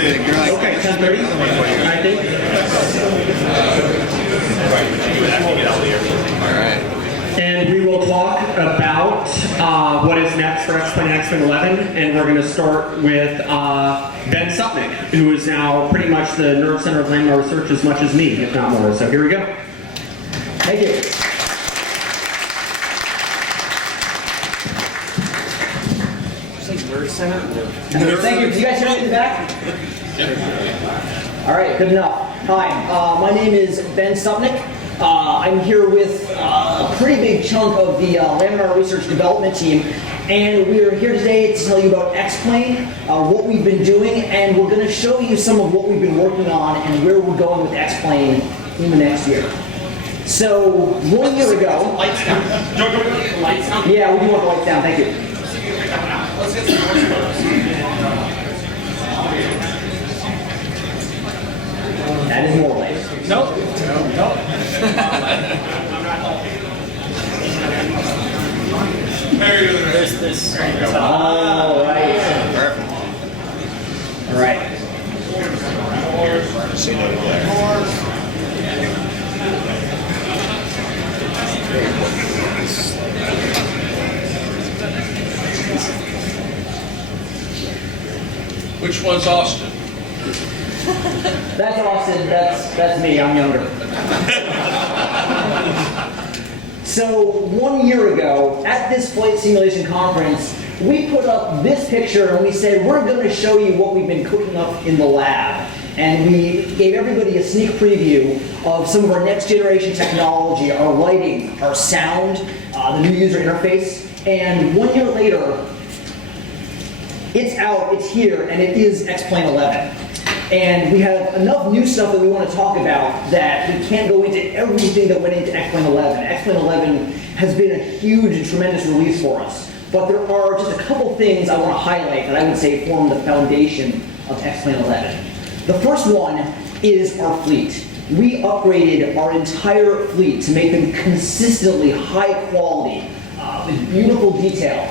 Okay, 10:30, I think. All right. And we will talk about what is next for X-Plane and X-Plane 11, and we're going to start with Ben Supnick, who is now pretty much the nerve center of Laminar Research as much as me, if not more. So here we go. Thank you. Thank you. Can you guys hear me in the back? All right, good enough. Hi, my name is Ben Supnick. I'm here with a pretty big chunk of the Laminar Research development team, and we're here today to tell you about X-Plane, what we've been doing, and we're going to show you some of what we've been working on and where we're going with X-Plane in the next year. So, 1 year ago... Lights down. Lights down? Yeah, we do want the lights down, thank you. Let's get some noise photos. That is more lights. Nope. Nope. There's this. All right. Perfect. All right. See that over there. Which one's Austin? That's Austin. That's me. I'm younger. So 1 year ago, at this flight simulation conference, we put up this picture and we said, we're going to show you what we've been cooking up in the lab. And we gave everybody a sneak preview of some of our next generation technology, our lighting, our sound, the new user interface. And 1 year later, it's out, it's here, and it is X-Plane 11. And we have enough new stuff that we want to talk about that we can't go into everything that went into X-Plane 11. X-Plane 11 has been a huge and tremendous release for us. But there are just a couple things I want to highlight that I would say form the foundation of X-Plane 11. The first one is our fleet. We upgraded our entire fleet to make them consistently high quality, with beautiful detail.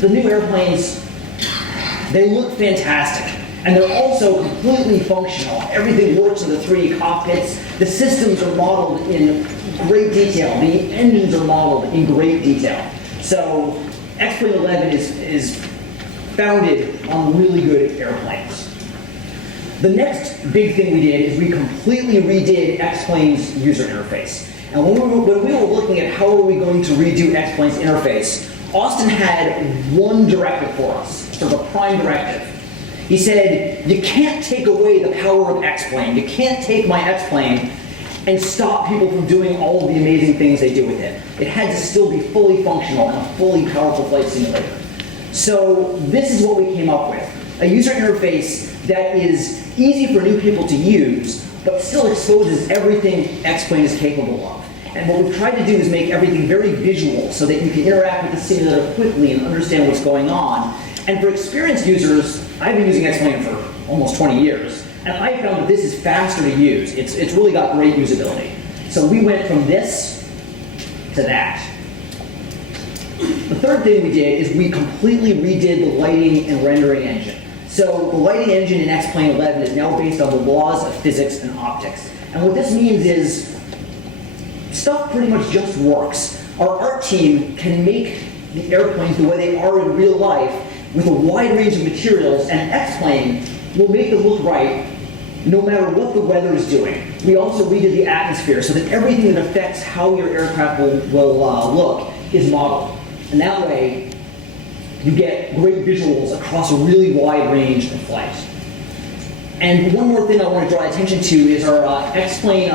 The new airplanes, they look fantastic. And they're also completely functional. Everything works in the 3D cockpits. The systems are modeled in great detail. The engines are modeled in great detail. So X-Plane 11 is founded on really good airplanes. The next big thing we did is we completely redid X-Plane's user interface. And when we were looking at how are we going to redo X-Plane's interface, Austin had one directive for us, sort of a prime directive. He said, you can't take away the power of X-Plane. You can't take my X-Plane and stop people from doing all of the amazing things they do with it. It had to still be fully functional and a fully powerful flight simulator. So this is what we came up with. A user interface that is easy for new people to use, but still exposes everything X-Plane is capable of. And what we've tried to do is make everything very visual so that you can interact with the simulator quickly and understand what's going on. And for experienced users, I've been using X-Plane for almost 20 years, and I found that this is faster to use. It's really got great usability. So we went from this to that. The third thing we did is we completely redid the lighting and rendering engine. So the lighting engine in X-Plane 11 is now based on the laws of physics and optics. And what this means is stuff pretty much just works. Our art team can make the airplanes the way they are in real life with a wide range of materials, and X-Plane will make them look right no matter what the weather is doing. We also redid the atmosphere so that everything that affects how your aircraft will look is modeled. And that way, you get great visuals across a really wide range of flight. And one more thing I want to draw attention to is our X-Plane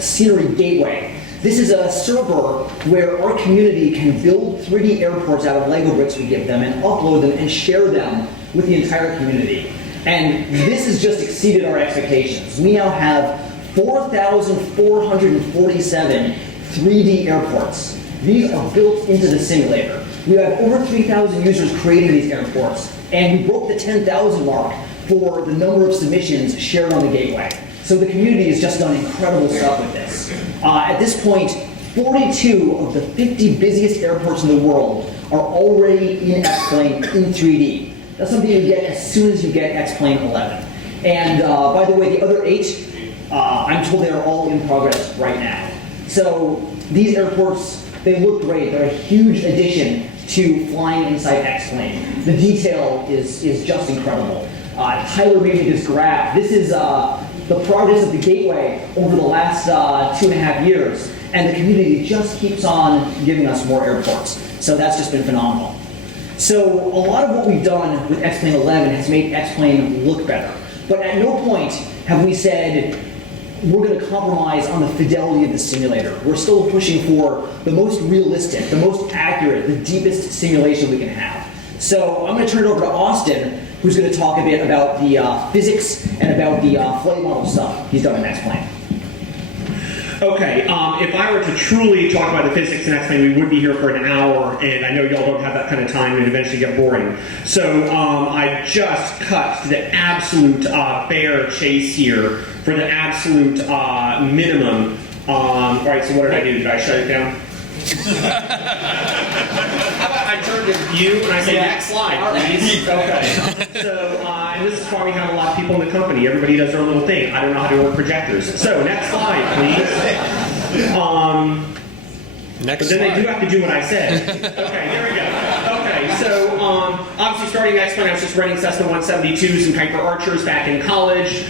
Scenery Gateway. This is a server where our community can build 3D airports out of Lego bricks we give them and upload them and share them with the entire community. And this has just exceeded our expectations. We now have 4,447 3D airports. These are built into the simulator. We have over 3,000 users creating these airports, and we broke the 10,000 mark for the number of submissions shared on the gateway. So the community has just done incredible stuff with this. At this point, 42 of the 50 busiest airports in the world are already in X-Plane in 3D. That's something you get as soon as you get X-Plane 11. And by the way, the other 8, I'm told they are all in progress right now. So these airports, they look great. They're a huge addition to flying inside X-Plane. The detail is just incredible. Tyler made me this graph. This is the progress of the gateway over the last 2.5 years. And the community just keeps on giving us more airports. So that's just been phenomenal. So a lot of what we've done with X-Plane 11 has made X-Plane look better. But at no point have we said we're going to compromise on the fidelity of the simulator. We're still pushing for the most realistic, the most accurate, the deepest simulation we can have. So I'm going to turn it over to Austin, who's going to talk a bit about the physics and about the flight model stuff he's done in X-Plane. Okay, if I were to truly talk about the physics in X-Plane, we would be here for an hour, and I know y'all don't have that kind of time and eventually get boring. So I just cut to the absolute bear chase here for the absolute minimum. All right, so what did I do? Did I shut it down? How about I turn to view and I say, next slide, please? Okay. So, and this is why we have a lot of people in the company. Everybody does their little thing. I don't know how to work projectors. So, next slide, please. But then they do have to do what I said. Okay, there we go. Okay, so obviously starting X-Plane, I was just running Cessna 172s and Piper Archers back in college.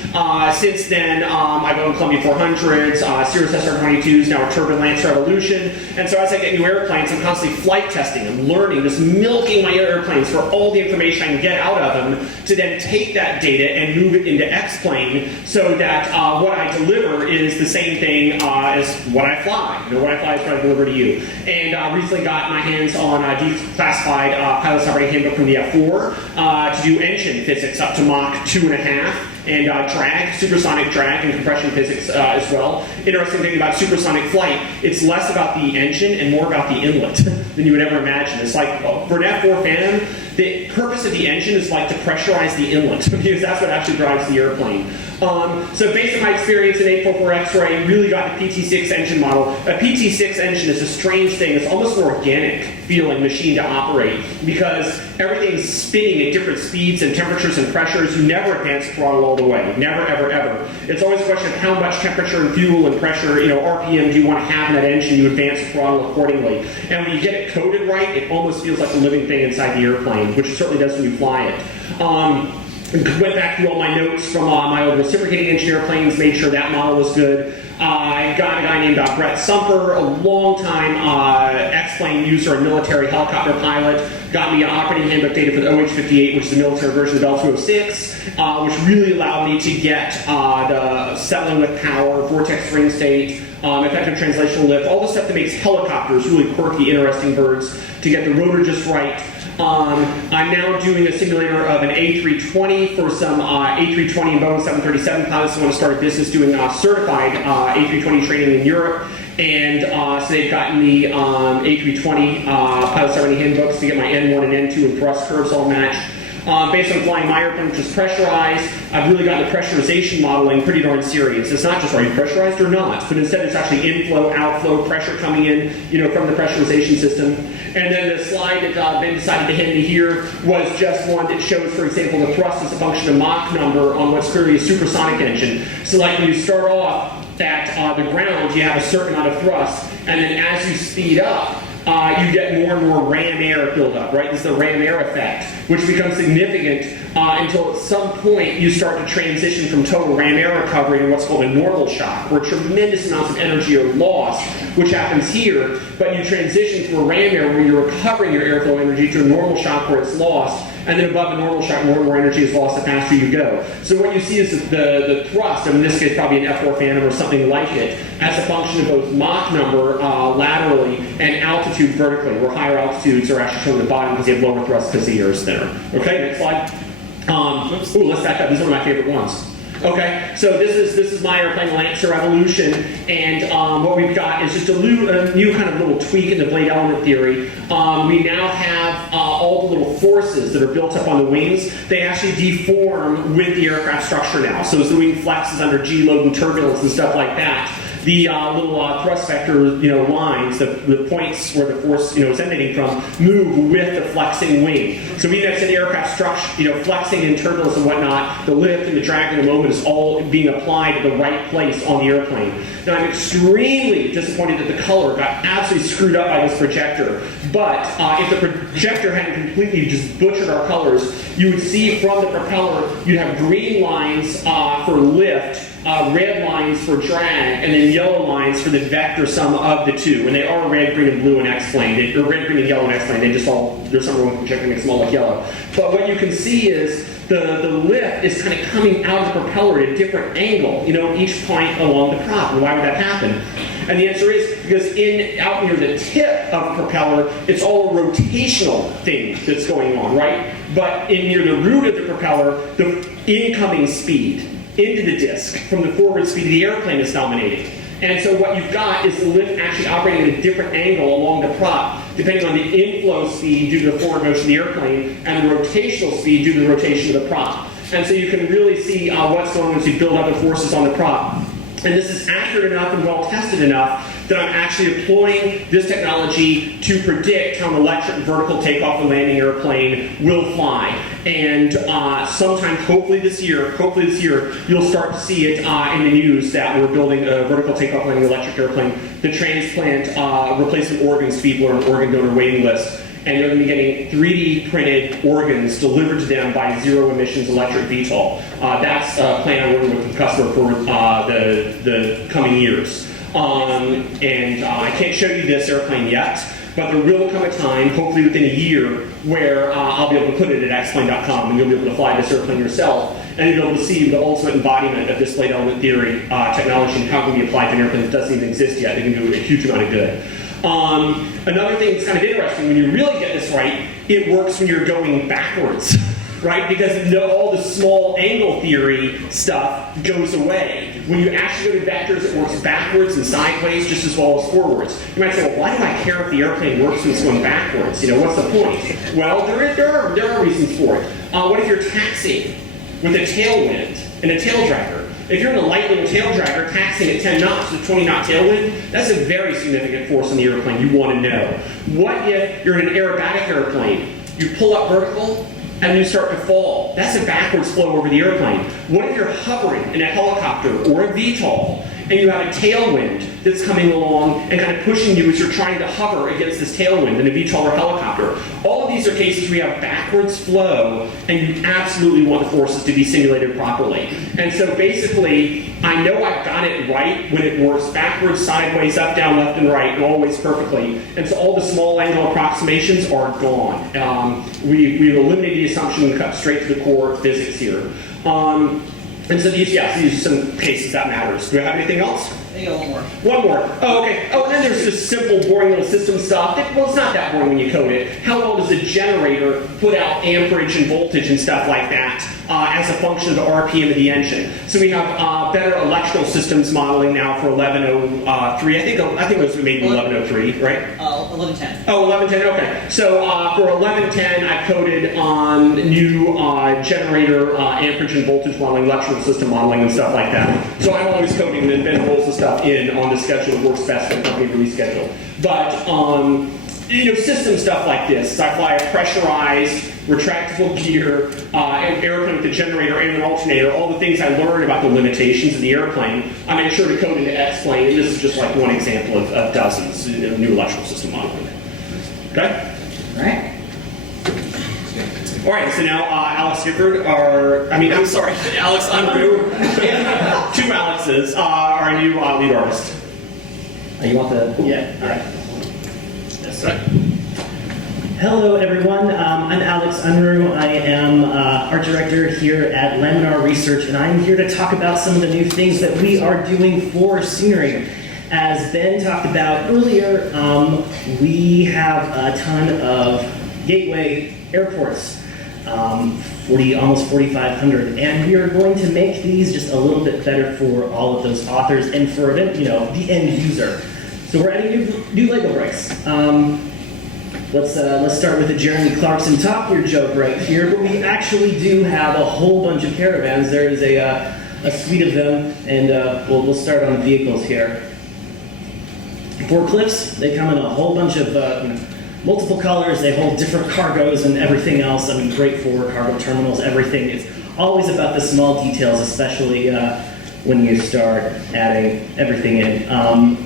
Since then, I've owned Columbia 400s, Cirrus SR-22s, now a Turbine Lancer Evolution. And so as I get new airplanes, I'm constantly flight testing. I'm learning, just milking my airplanes for all the information I can get out of them to then take that data and move it into X-Plane so that what I deliver is the same thing as what I fly. You know, what I fly is what I deliver to you. And recently got my hands on a declassified pilot's operating handbook from the F4 to do engine physics up to Mach 2.5 and drag, supersonic drag and compression physics as well. Interesting thing about supersonic flight, it's less about the engine and more about the inlet than you would ever imagine. It's like, for an F4 Phantom, the purpose of the engine is like to pressurize the inlet because that's what actually drives the airplane. So based on my experience in 844 X-Ray, really got the PT6 engine model. A PT6 engine is a strange thing. It's almost an organic feeling machine to operate because everything's spinning at different speeds and temperatures and pressures. You never advance throttle all the way. Never, ever, ever. It's always a question of how much temperature and fuel and pressure, you know, RPM do you want to have in that engine. You advance the throttle accordingly. And when you get it coded right, it almost feels like a living thing inside the airplane, which it certainly does when you fly it. Went back through all my notes from my old reciprocating engine airplanes, made sure that model was good. I got a guy named Brett Sumper, a long-time X-Plane user and military helicopter pilot, got me an operating handbook data for the OH-58, which is the military version of the L-206, which really allowed me to get the settling with power, vortex ring state, effective translational lift, all the stuff that makes helicopters really quirky, interesting birds, to get the rotor just right. I'm now doing a simulator of an A320 for some A320 and Boeing 737 pilots who want to start a business doing certified A320 training in Europe. And so they've gotten the A320 pilot operating handbooks to get my N1 and N2 and thrust curves all matched. Based on flying my airplane, which is pressurized, I've really gotten the pressurization modeling pretty darn serious. It's not just are you pressurized or not, but instead it's actually inflow, outflow, pressure coming in, you know, from the pressurization system. And then the slide that Ben decided to hand me here was just one that shows, for example, the thrust as a function of Mach number on what's clearly a supersonic engine. So like when you start off at the ground, you have a certain amount of thrust, and then as you speed up, you get more and more ram air buildup, right? This is the ram air effect, which becomes significant until at some point you start to transition from total ram air recovery to what's called a normal shock, where tremendous amounts of energy are lost, which happens here, but you transition through a ram air where you're recovering your airflow energy to a normal shock where it's lost, and then above the normal shock, more and more energy is lost the faster you go. So what you see is the thrust, and in this case probably an F4 Phantom or something like it, as a function of both Mach number laterally and altitude vertically, where higher altitudes are actually shown at the bottom because they have lower thrust because the air is thinner. Okay, next slide. Let's back up. These are one of my favorite ones. Okay, so this is my airplane Lancer Evolution, and what we've got is just a new kind of little tweak in the blade element theory. We now have all the little forces that are built up on the wings. They actually deform with the aircraft structure now. So as the wing flexes under G load and turbulence and stuff like that, the little thrust vector, lines, the points where the force, is emanating from, move with the flexing wing. So even as an aircraft structure, flexing in turbulence and whatnot, the lift and the drag in the moment is all being applied to the right place on the airplane. Now I'm extremely disappointed that the color got absolutely screwed up by this projector. But if the projector hadn't completely just butchered our colors, you would see from the propeller, you'd have green lines for lift, red lines for drag, and then yellow lines for the vector sum of the two. And they are red, green, and blue in X-plane. Or red, green, and yellow in X-plane. They just all, there's something wrong with the projector makes them all look yellow. But what you can see is the lift is kind of coming out of the propeller at a different angle, each point along the prop. And why would that happen? And the answer is because out near the tip of the propeller, it's all a rotational thing that's going on, right? But near the root of the propeller, the incoming speed into the disk from the forward speed of the airplane is dominating. And so what you've got is the lift actually operating at a different angle along the prop, depending on the inflow speed due to the forward motion of the airplane and the rotational speed due to the rotation of the prop. And so you can really see what's going on as you build up the forces on the prop. And this is accurate enough and well tested enough that I'm actually employing this technology to predict how an electric vertical takeoff and landing airplane will fly. And sometime, hopefully this year, you'll start to see it in the news that we're building a vertical takeoff landing electric airplane. The transplant replacement organs people are on organ donor waiting list. And they're going to be getting 3D printed organs delivered to them by zero emissions electric VTOL. That's a plan I'm working with the customer for the coming years. I can't show you this airplane yet, but there will come a time, hopefully within a year, where I'll be able to put it at xplane.com and you'll be able to fly this airplane yourself and you'll be able to see the ultimate embodiment of displaced element theory technology and how it can be applied to an airplane that doesn't even exist yet. It can do a huge amount of good. Another thing that's kind of interesting, when you really get this right, it works when you're going backwards, right? Because all the small angle theory stuff goes away. When you actually go to vectors, it works backwards and sideways just as well as forwards. You might say, well, why do I care if the airplane works when it's going backwards? What's the point? Well, there are reasons for it. What if you're taxiing with a tailwind and a tail dragger? If you're in a light little tail dragger taxiing at 10 knots with 20 knot tailwind, that's a very significant force on the airplane you want to know. What if you're in an aerobatic airplane? You pull up vertical and you start to fall. That's a backwards flow over the airplane. What if you're hovering in a helicopter or a VTOL and you have a tailwind that's coming along and kind of pushing you as you're trying to hover against this tailwind in a VTOL or helicopter? All of these are cases where you have backwards flow and you absolutely want the forces to be simulated properly. And so basically, I know I've got it right when it works backwards, sideways, up, down, left, and right, always perfectly. And so all the small angle approximations are gone. We've eliminated the assumption and cut straight to the core physics here. And so these are some cases that matters. Do we have anything else? I got one more. One more. Oh, okay. Oh, and then there's this simple, boring little system stuff. Well, it's not that boring when you code it. How well does a generator put out amperage and voltage and stuff like that as a function of the RPM of the engine? So we have better electrical systems modeling now for 1103. I think it was maybe 1103, right? 1110. Oh, 1110. Okay. So for 1110, I've coded on new generator amperage and voltage modeling, electrical system modeling, and stuff like that. So I'm always coding and then rolls the stuff in on the schedule that works best for the company release schedule. But system stuff like this. I fly a pressurized, retractable gear, an airplane with a generator and an alternator. All the things I learned about the limitations of the airplane, I made sure to code into X-plane, and this is just like one example of dozens of new electrical system modeling. Okay. All right. All right, so now Alex Gifford, Alex Unruh, two Alexes, our new lead artist. Oh, you want the... Yeah. All right. Yes, sir. Hello, everyone. I'm Alex Unruh. I am art director here at Laminar Research, and I'm here to talk about some of the new things that we are doing for Scenery. As Ben talked about earlier, we have a ton of gateway airports. Almost 4,500, and we are going to make these just a little bit better for all of those authors and for the end user. So we're adding new Lego bricks. Let's start with the Jeremy Clarkson Top Gear joke right here, but we actually do have a whole bunch of caravans. There is a suite of them, and we'll start on vehicles here. Forklifts, they come in a whole bunch of multiple colors. They hold different cargoes and everything else. I mean, great for cargo terminals, everything. It's always about the small details, especially when you start adding everything in.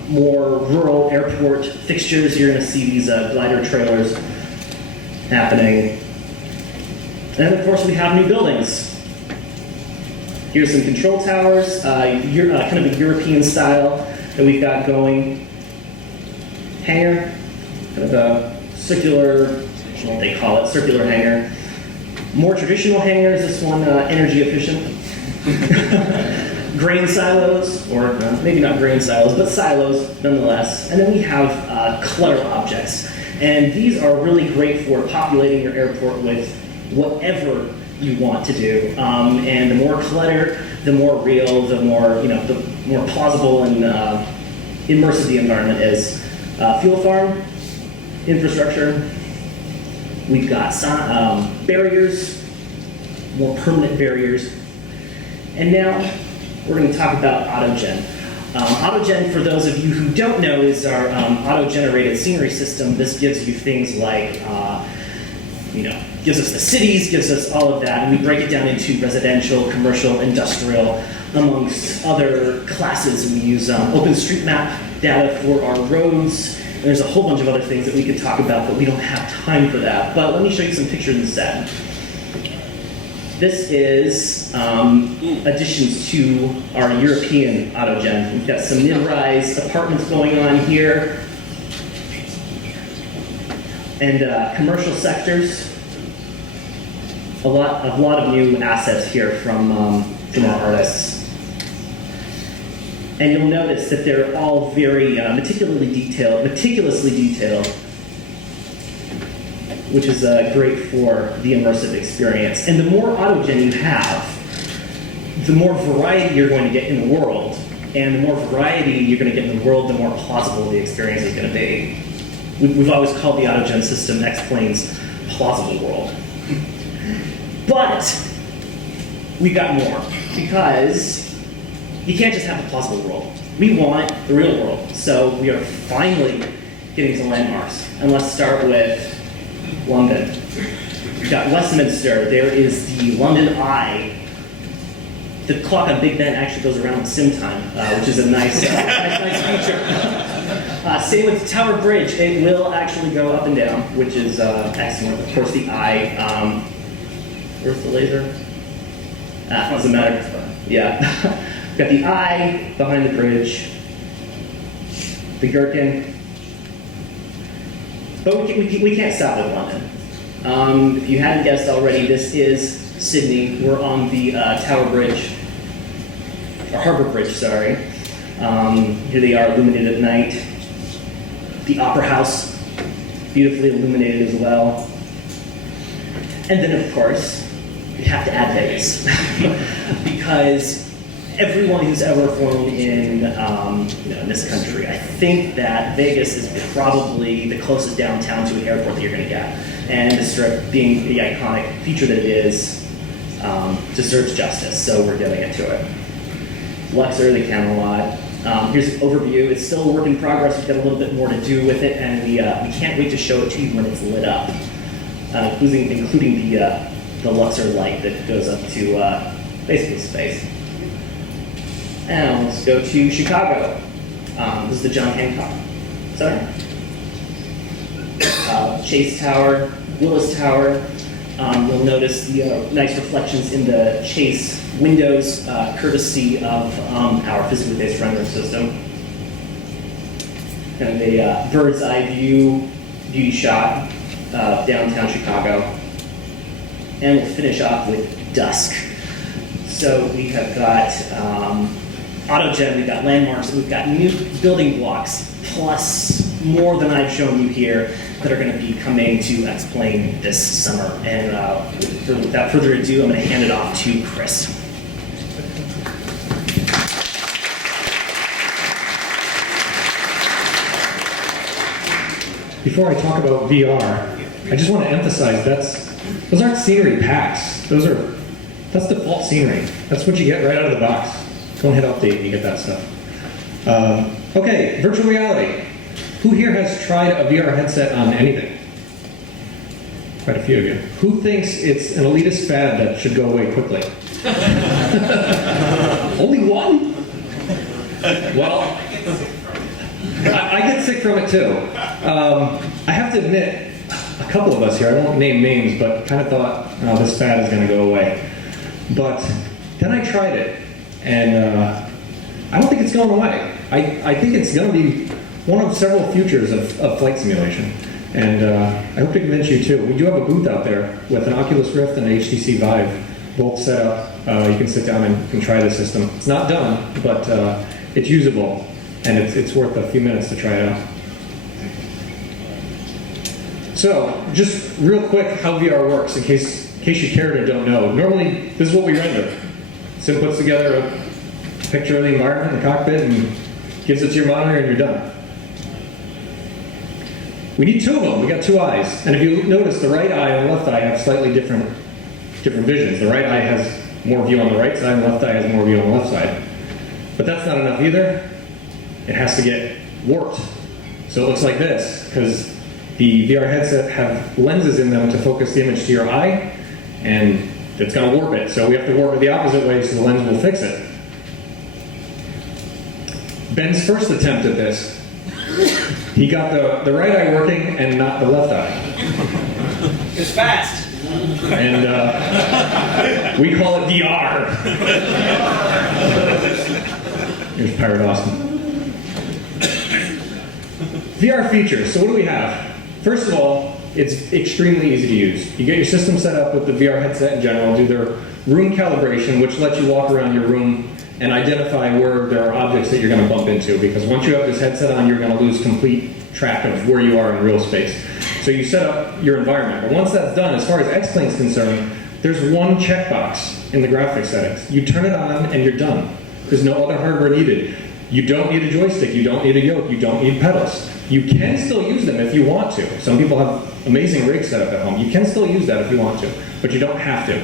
More rural airport fixtures, you're going to see these glider trailers happening. And of course, we have new buildings. Here's some control towers, kind of a European style that we've got going. Hangar, kind of a circular, I don't know what they call it, circular hangar. More traditional hangars, this one energy efficient. Grain silos, or maybe not grain silos, but silos nonetheless. And then we have clutter objects. And these are really great for populating your airport with whatever you want to do. And the more clutter, the more real, the more, the more plausible and immersive the environment is. Fuel farm, infrastructure. We've got barriers, more permanent barriers. And now we're going to talk about AutoGen. AutoGen, for those of you who don't know, is our auto-generated scenery system. This gives you things like, gives us the cities, gives us all of that, and we break it down into residential, commercial, industrial, amongst other classes. We use OpenStreetMap data for our roads. And there's a whole bunch of other things that we could talk about, but we don't have time for that. But let me show you some pictures instead. This is additions to our European AutoGen. We've got some mid-rise apartments going on here, and commercial sectors. A lot of new assets here from our artists. And you'll notice that they're all very meticulously detailed, which is great for the immersive experience. And the more AutoGen you have, the more variety you're going to get in the world. And the more variety you're going to get in the world, the more plausible the experience is going to be. We've always called the AutoGen system X-Plane's plausible world. But we've got more, because you can't just have a plausible world. We want the real world. So we are finally getting to landmarks. And let's start with London. We've got Westminster. There is the London Eye. The clock on Big Ben actually goes around with sim time, which is a nice feature. Same with Tower Bridge. It will actually go up and down, which is excellent. Of course, the Eye. Where's the laser? Doesn't matter. Yeah. Got the Eye behind the bridge, the Gherkin, but we can't stop with London. If you hadn't guessed already, this is Sydney. We're on the Tower Bridge, or Harbour Bridge, sorry. Here they are, illuminated at night. The Opera House, beautifully illuminated as well. And then, of course, we have to add Vegas, because everyone who's ever flown in this country, I think that Vegas is probably the closest downtown to an airport that you're going to get. And the Strip, being the iconic feature that it is, deserves justice, so we're giving it to it. Luxor, the Camelot. Here's an overview. It's still a work in progress. We've got a little bit more to do with it, and we can't wait to show it to you when it's lit up, including the Luxor light that goes up to basically space. And let's go to Chicago. This is the John Hancock. Sorry. Chase Tower, Willis Tower. You'll notice the nice reflections in the Chase windows, courtesy of our physically based rendering system. And a bird's eye view, beauty shot of downtown Chicago. And we'll finish off with dusk. So we have got AutoGen, we've got landmarks, we've got new building blocks, plus more than I've shown you here that are going to be coming to X-Plane this summer. And without further ado, I'm going to hand it off to Chris. Before I talk about VR, I just want to emphasize those aren't scenery packs. That's default scenery. That's what you get right out of the box. Go and hit update and you get that stuff. Okay, virtual reality. Who here has tried a VR headset on anything? Quite a few of you. Who thinks it's an elitist fad that should go away quickly? Only one? Well, I get sick from it too. I have to admit, a couple of us here, I won't name names, but kind of thought, oh, this fad is going to go away. But then I tried it, and I don't think it's going away. I think it's going to be one of several futures of flight simulation. And I hope to convince you too. We do have a booth out there with an Oculus Rift and an HTC Vive, both set up. You can sit down and try the system. It's not done, but it's usable, and it's worth a few minutes to try it out. So, just real quick how VR works, in case you cared or don't know. Normally, this is what we render. Sim puts together a picture of the environment, the cockpit, and gives it to your monitor, and you're done. We need two of them. We got two eyes. And if you notice, the right eye and the left eye have slightly different visions. The right eye has more view on the right side, and the left eye has more view on the left side. But that's not enough either. It has to get warped. So it looks like this, because the VR headset have lenses in them to focus the image to your eye, and it's going to warp it. So we have to warp it the opposite way so the lens will fix it. Ben's first attempt at this, he got the right eye working and not the left eye. It's fast. And we call it VR. Here's Pirate Austin. VR features. So what do we have? First of all, it's extremely easy to use. You get your system set up with the VR headset in general, do their room calibration, which lets you walk around your room and identify where there are objects that you're going to bump into, because once you have this headset on, you're going to lose complete track of where you are in real space. So you set up your environment. But once that's done, as far as X-Plane is concerned, there's one checkbox in the graphics settings. You turn it on and you're done. There's no other hardware needed. You don't need a joystick, you don't need a yoke, you don't need pedals. You can still use them if you want to. Some people have amazing rigs set up at home. You can still use that if you want to, but you don't have to.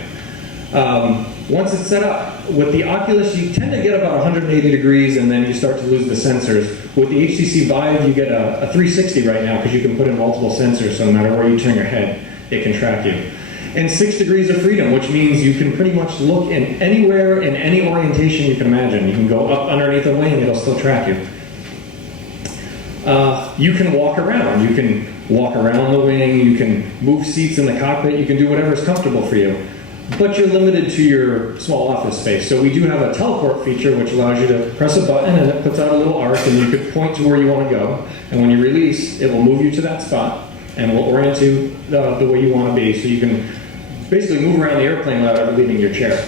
Once it's set up, with the Oculus, you tend to get about 180 degrees and then you start to lose the sensors. With the HTC Vive, you get a 360 right now because you can put in multiple sensors, so no matter where you turn your head, it can track you. And 6 degrees of freedom, which means you can pretty much look in anywhere, in any orientation you can imagine. You can go up underneath a wing, it'll still track you. You can walk around. You can walk around the wing, you can move seats in the cockpit, you can do whatever is comfortable for you. But you're limited to your small office space. So we do have a teleport feature which allows you to press a button and it puts out a little arc and you can point to where you want to go. And when you release, it will move you to that spot and will orient you the way you want to be. So you can basically move around the airplane without ever leaving your chair.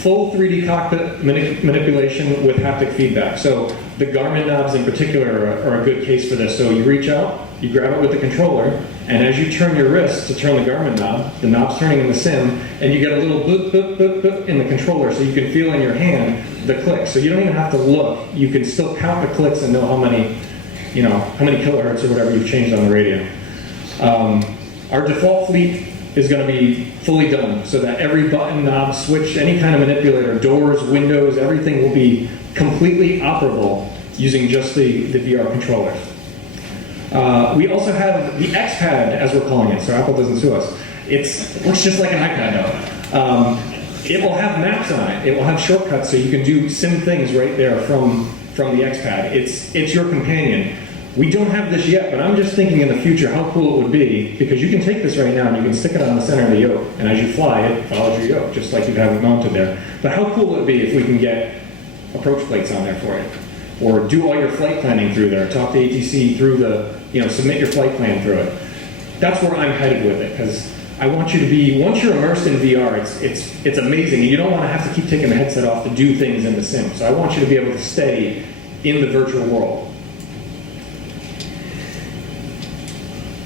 Full 3D cockpit manipulation with haptic feedback. So the Garmin knobs in particular are a good case for this. So you reach out, you grab it with the controller, and as you turn your wrist to turn the Garmin knob, the knob's turning in the sim, and you get a little boop, boop, boop, boop in the controller so you can feel in your hand the clicks. So you don't even have to look. You can still count the clicks and know how many kilohertz or whatever you've changed on the radio. Our default fleet is going to be fully done so that every button, knob, switch, any kind of manipulator, doors, windows, everything will be completely operable using just the VR controller. We also have the X-Pad, as we're calling it, so Apple doesn't sue us. It looks just like an iPad though. It will have maps on it. It will have shortcuts so you can do sim things right there from the X-Pad. It's your companion. We don't have this yet, but I'm just thinking in the future how cool it would be, because you can take this right now and you can stick it on the center of the yoke, and as you fly, it follows your yoke, just like you'd have it mounted there. But how cool would it be if we can get approach plates on there for you? Or do all your flight planning through there, talk to ATC through submit your flight plan through it. That's where I'm headed with it, because I want you to be, once you're immersed in VR, it's amazing, and you don't want to have to keep taking the headset off to do things in the sim. So I want you to be able to stay in the virtual world.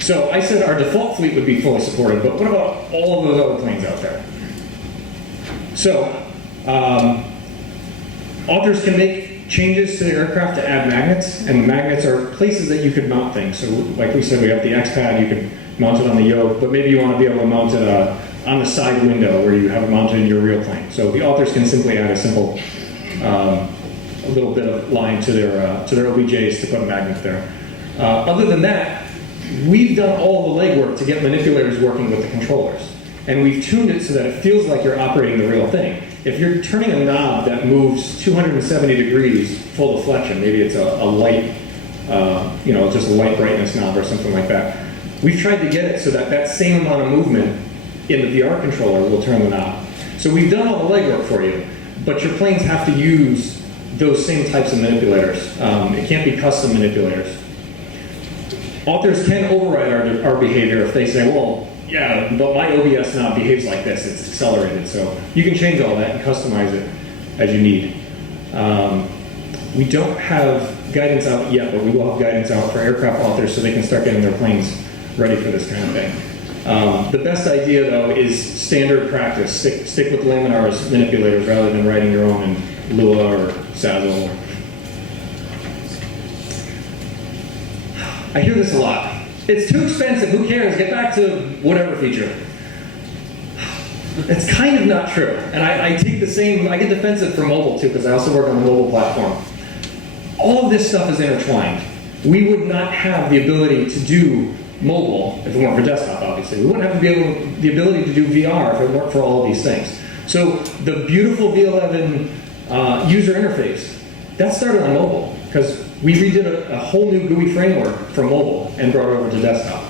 So I said our default fleet would be fully supported, but what about all of those other planes out there? So authors can make changes to the aircraft to add magnets, and magnets are places that you could mount things. So like we said, we have the X-Pad, you can mount it on the yoke, but maybe you want to be able to mount it on the side window where you have it mounted in your real plane. So the authors can simply add a simple a little bit of line to their OBJs to put a magnet there. Other than that, we've done all the legwork to get manipulators working with the controllers. And we've tuned it so that it feels like you're operating the real thing. If you're turning a knob that moves 270 degrees full deflection, maybe it's a light, just a light brightness knob or something like that, we've tried to get it so that that same amount of movement in the VR controller will turn the knob. So we've done all the legwork for you, but your planes have to use those same types of manipulators. It can't be custom manipulators. Authors can override our behavior if they say, well, yeah, but my OBS knob behaves like this, it's accelerated. So you can change all that and customize it as you need. We don't have guidance out yet, but we will have guidance out for aircraft authors so they can start getting their planes ready for this kind of thing. The best idea, though, is standard practice. Stick with Laminar's manipulators rather than writing your own in Lua or Sazzle. I hear this a lot. It's too expensive, who cares? Get back to whatever feature. It's kind of not true. And I take the same, I get defensive for mobile too, because I also work on the mobile platform. All of this stuff is intertwined. We would not have the ability to do mobile if it weren't for desktop, obviously. We wouldn't have the ability to do VR if it weren't for all of these things. So the beautiful V11 user interface, that started on mobile, because we redid a whole new GUI framework for mobile and brought it over to desktop.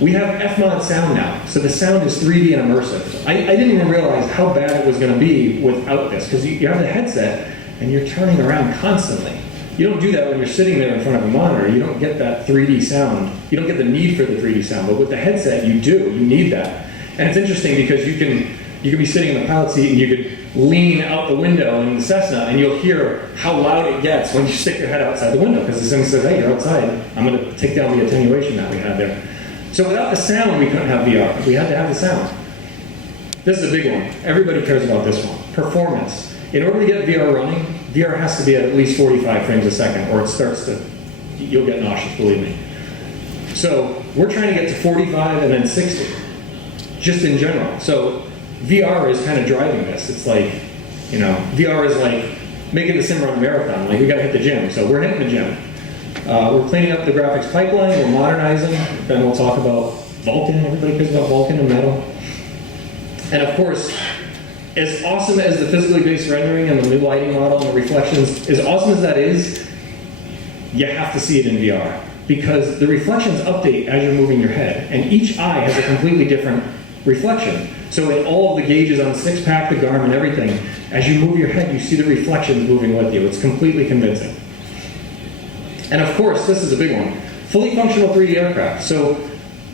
We have FMOD sound now, so the sound is 3D and immersive. I didn't even realize how bad it was going to be without this, because you have the headset and you're turning around constantly. You don't do that when you're sitting there in front of a monitor. You don't get that 3D sound. You don't get the need for the 3D sound, but with the headset you do. You need that. And it's interesting because you can be sitting in the pilot seat and you could lean out the window in the Cessna and you'll hear how loud it gets when you stick your head outside the window, because the sim says, hey, you're outside. I'm going to take down the attenuation that we had there. So without the sound, we couldn't have VR. We had to have the sound. This is a big one. Everybody cares about this one. Performance. In order to get VR running, VR has to be at least 45 frames a second, or it starts to, you'll get nauseous, believe me. So we're trying to get to 45 and then 60, just in general. So VR is kind of driving this. It's like, VR is like making the sim run a marathon. Like, we got to hit the gym. So we're hitting the gym. We're cleaning up the graphics pipeline. We're modernizing. Then we'll talk about Vulkan. Everybody cares about Vulkan and metal. And of course, as awesome as the physically based rendering and the new lighting model and the reflections, as awesome as that is, you have to see it in VR. Because the reflections update as you're moving your head. And each eye has a completely different reflection. So in all of the gauges on the six-pack, the Garmin, everything, as you move your head, you see the reflections moving with you. It's completely convincing. And of course, this is a big one. Fully functional 3D aircraft. So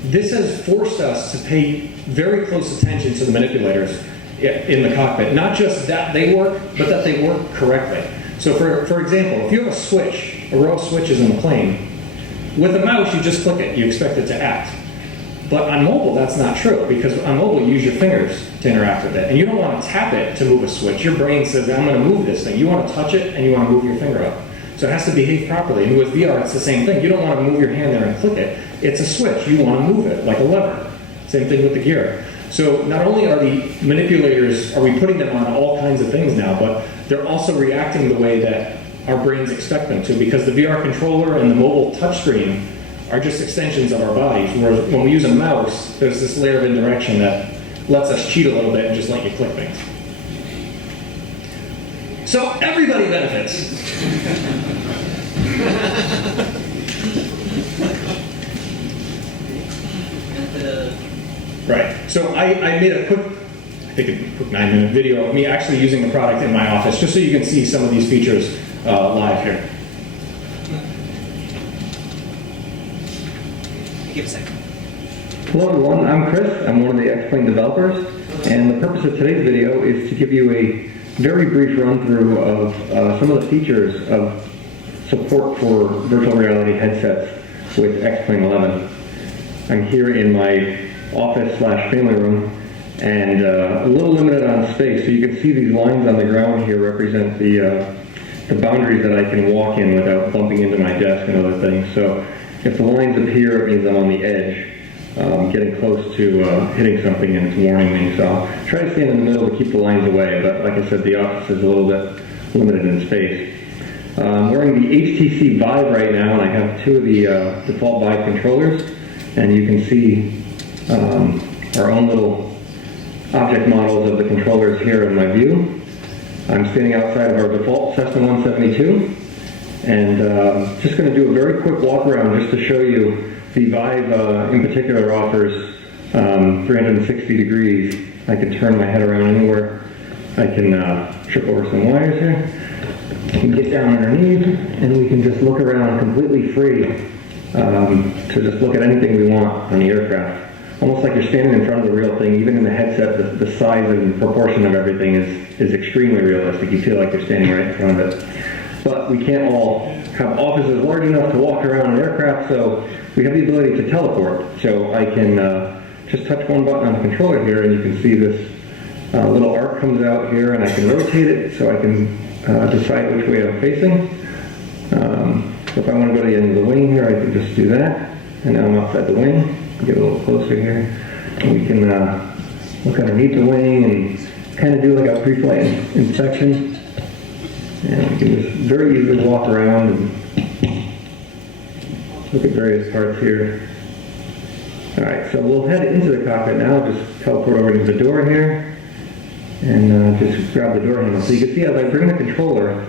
this has forced us to pay very close attention to the manipulators in the cockpit. Not just that they work, but that they work correctly. So for example, if you have a switch, a row of switches in the plane, with a mouse you just click it, you expect it to act. But on mobile that's not true, because on mobile you use your fingers to interact with it. And you don't want to tap it to move a switch. Your brain says, I'm going to move this thing. You want to touch it and you want to move your finger up. So it has to behave properly. And with VR it's the same thing. You don't want to move your hand there and click it. It's a switch. You want to move it like a lever. Same thing with the gear. So not only are the manipulators, are we putting them on all kinds of things now, but they're also reacting the way that our brains expect them to, because the VR controller and the mobile touchscreen are just extensions of our bodies, whereas when we use a mouse, there's this layer of indirection that lets us cheat a little bit and just let you click things. So everybody benefits. Right. So I made a quick 9-minute video of me actually using the product in my office, just so you can see some of these features live here. Give a second. Hello everyone, I'm Chris. I'm one of the X-Plane developers, and the purpose of today's video is to give you a very brief run-through of some of the features of support for virtual reality headsets with X-Plane 11. I'm here in my office/family room, and a little limited on space, so you can see these lines on the ground here represent the boundaries that I can walk in without bumping into my desk and other things. So if the lines appear, it means I'm on the edge, getting close to hitting something, and it's warning me. So I'll try to stand in the middle to keep the lines away, but like I said, the office is a little bit limited in space. I'm wearing the HTC Vive right now, and I have two of the default Vive controllers, and you can see our own little object models of the controllers here in my view. I'm standing outside of our default Cessna 172, and just going to do a very quick walk around just to show you the Vive in particular offers 360 degrees. I can turn my head around anywhere. I can trip over some wires here. We can get down underneath, and we can just look around completely free to just look at anything we want on the aircraft. Almost like you're standing in front of the real thing. Even in the headset, the size and proportion of everything is extremely realistic. You feel like you're standing right in front of it. But we can't all have offices large enough to walk around an aircraft, so we have the ability to teleport. So I can just touch one button on the controller here, and you can see this little arc comes out here, and I can rotate it so I can decide which way I'm facing. So if I want to go to the end of the wing here, I can just do that. And now I'm outside the wing. Get a little closer here. And we can look underneath the wing and kind of do like a pre-flight inspection. And we can just very easily walk around and look at various parts here. Alright, so we'll head into the cockpit now. Just teleport over to the door here. And just grab the door handle. So you can see as I bring the controller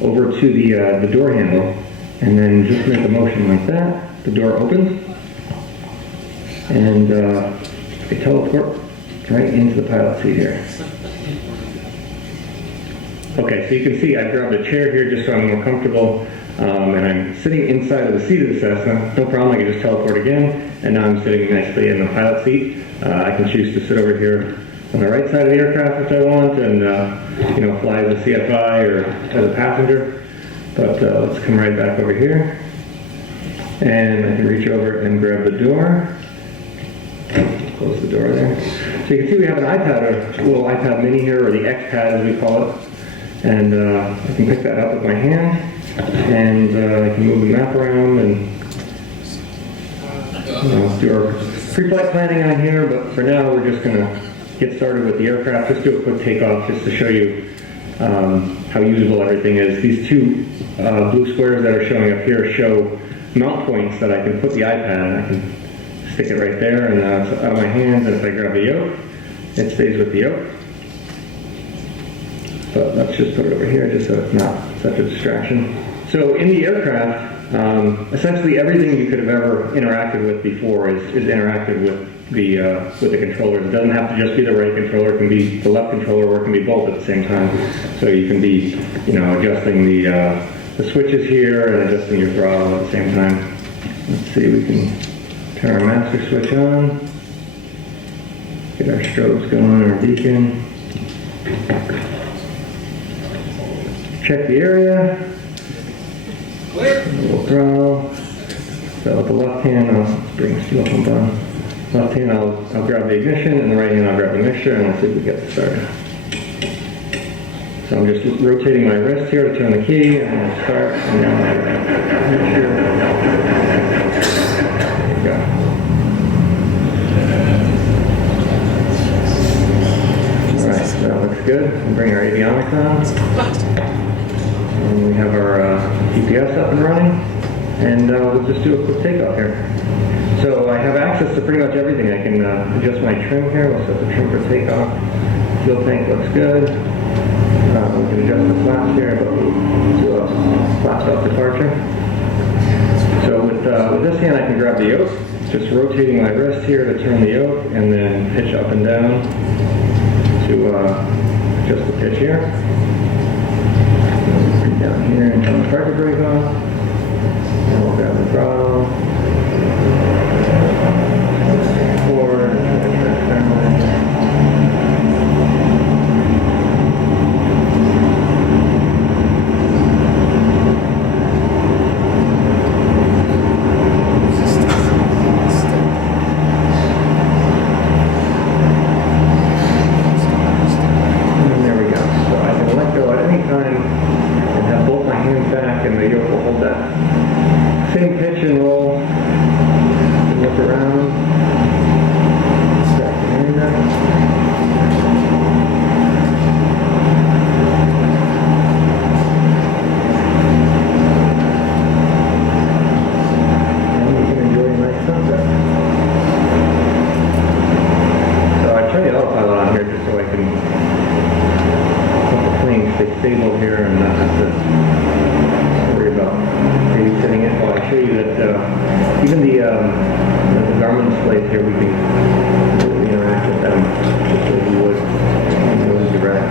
over to the door handle, and then just make a motion like that, the door opens, and I teleport right into the pilot seat here. Okay, so you can see I grabbed a chair here just so I'm more comfortable, and I'm sitting inside of the seat of the Cessna. No problem, I can just teleport again, and now I'm sitting nicely in the pilot seat. I can choose to sit over here on the right side of the aircraft if I want, and fly as a CFI or as a passenger. But let's come right back over here, and I can reach over and grab the door. Close the door there. So you can see we have an iPad, or a little iPad mini here, or the XPad as we call it, and I can pick that up with my hand, and I can move the map around and do our pre-flight planning on here. But for now, we're just going to get started with the aircraft. Just do a quick takeoff just to show you how usable everything is. These two blue squares that are showing up here show mount points that I can put the iPad. I can stick it right there, and it's out of my hands, and if I grab the yoke, it stays with the yoke. But let's just put it over here just so it's not such a distraction. So in the aircraft, essentially everything you could have ever interacted with before is interacted with the controllers. It doesn't have to just be the right controller. It can be the left controller, or it can be both at the same time. So you can be, adjusting the switches here and adjusting your throttle at the same time. Let's see, we can turn our master switch on, get our strobes going, our beacon. Check the area. Clear. A little throttle. So with the left hand, I'll bring the steel pump on. Left hand, I'll grab the ignition, and the right hand, I'll grab the mixture, and let's see if we get this started. So I'm just rotating my wrist here to turn the key, and I'm going to start, and now I'm going to mixture. There you go. Alright, so that looks good. We'll bring our avionics on. And we have our GPS up and running, and we'll just do a quick takeoff here. So I have access to pretty much everything. I can adjust my trim here. We'll set the trim for takeoff. Fuel tank looks good. We can adjust the flaps here, but we'll do a flaps off departure. So with this hand, I can grab the yoke, just rotating my wrist here to turn the yoke, and then pitch up and down to adjust the pitch here. Bring down here and turn the parking brake off. And we'll grab the throttle. Forward. here, we can interact with them just as you would in those direct.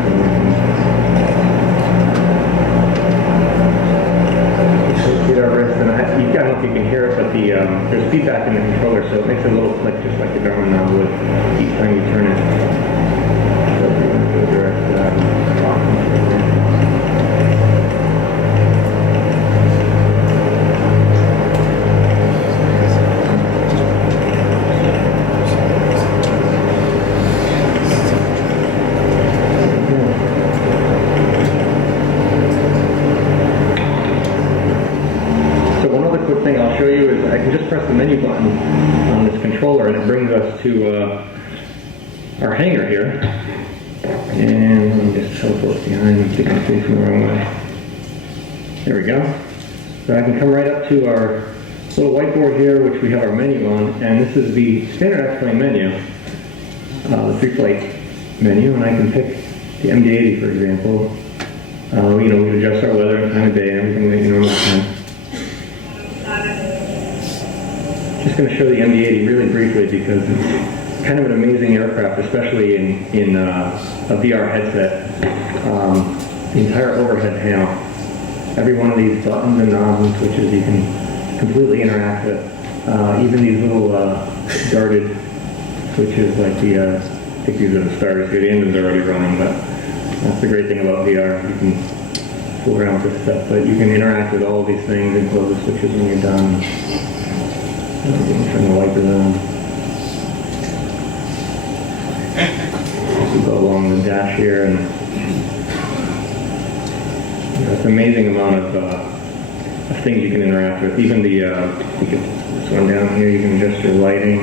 Get our wrist, and I don't know if you can hear it, but there's feedback in the controller, so it makes a little click just like the Garmin knob would each time you turn it. So if you want to go direct to that lock controller. Thing I'll show you is I can just press the menu button on this controller and it brings us to our hangar here. And let me just teleport behind and think I'm facing the wrong way. There we go. So I can come right up to our little whiteboard here, which we have our menu on, and this is the standard X-Plane menu, the pre-flight menu, and I can pick the MD-80 for example. We can adjust our weather and time of day and everything that you normally can. Just going to show the MD-80 really briefly because it's kind of an amazing aircraft, especially in a VR headset. The entire overhead panel, every one of these buttons and knobs and switches you can completely interact with. Even these little guarded switches like I think these are the starters here. The engines are already running, but that's the great thing about VR. You can fool around with this stuff, but you can interact with all of these things and close the switches when you're done. Turn the wipers on. We'll go along the dash here, and there's an amazing amount of things you can interact with. Even this one down here, you can adjust your lighting.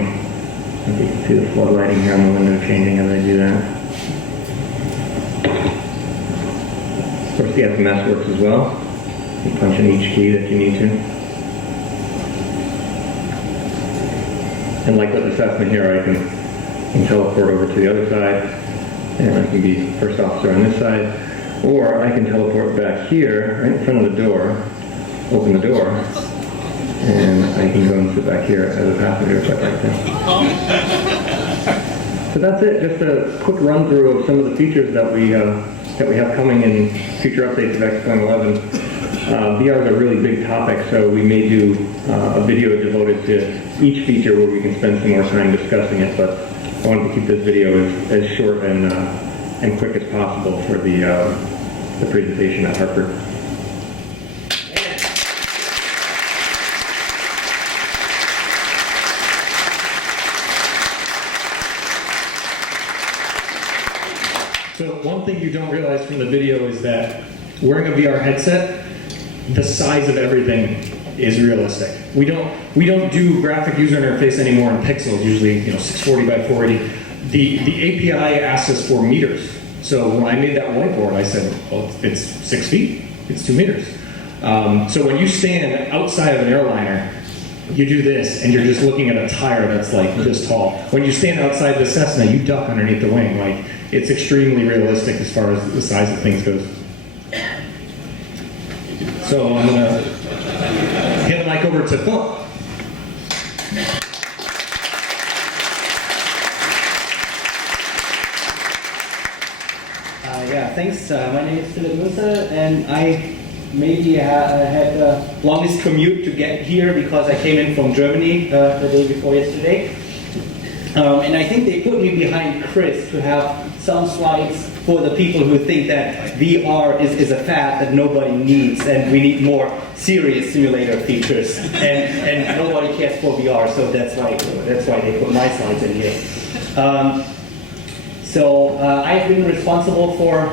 You can see the flood lighting here on the window changing as I do that. Of course, the FMS works as well. You punch in each key that you need to. And like with assessment here, I can teleport over to the other side, and I can be first officer on this side, or I can teleport back here, right in front of the door, open the door, and I can go and sit back here as a passenger if I'd like to. So that's it, just a quick run through of some of the features that we have coming in future updates of X-Plane 11. VR is a really big topic, so we may do a video devoted to each feature where we can spend some more time discussing it, but I wanted to keep this video as short and quick as possible for the presentation at Hartford. So one thing you don't realize from the video is that wearing a VR headset, the size of everything is realistic. We don't do graphic user interface anymore in pixels, usually 640 by 480. The API asks us for meters. So when I made that whiteboard, I said, well, it's 6 feet, it's 2 meters. So when you stand outside of an airliner, you do this, and you're just looking at a tire that's like this tall. When you stand outside the Cessna, you duck underneath the wing. Like, it's extremely realistic as far as the size of things goes. So I'm gonna hand the mic over to Phil. Yeah, thanks. My name is Philip Musa, and I maybe had the longest commute to get here because I came in from Germany the day before yesterday. And I think they put me behind Chris to have some slides for the people who think that VR is a fad that nobody needs, and we need more serious simulator features, and nobody cares for VR, so that's why they put my slides in here. So I've been responsible for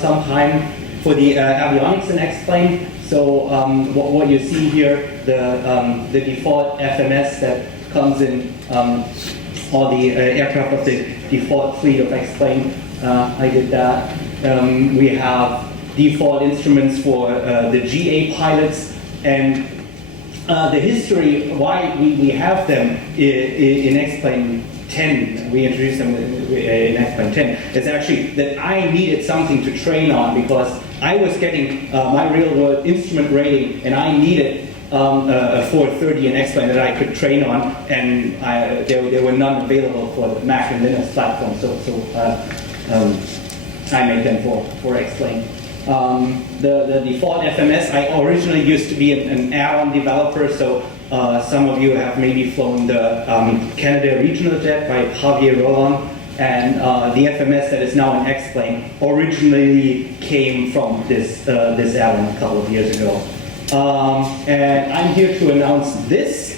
some time for the avionics in X-Plane. So what you see here, the default FMS that comes in all the aircraft of the default fleet of X-Plane, I did that. We have default instruments for the GA pilots, and the history why we have them in X-Plane 10, we introduced them in X-Plane 10, is actually that I needed something to train on because I was getting my real-world instrument rating, and I needed a 430 and X-Plane that I could train on, and there were none available for the Mac and Linux platform, so I made them for X-Plane. The default FMS, I originally used to be an add-on developer, so some of you have maybe flown the Canada Regional Jet by Javier Roland, and the FMS that is now in X-Plane originally came from this add-on a couple of years ago. And I'm here to announce this.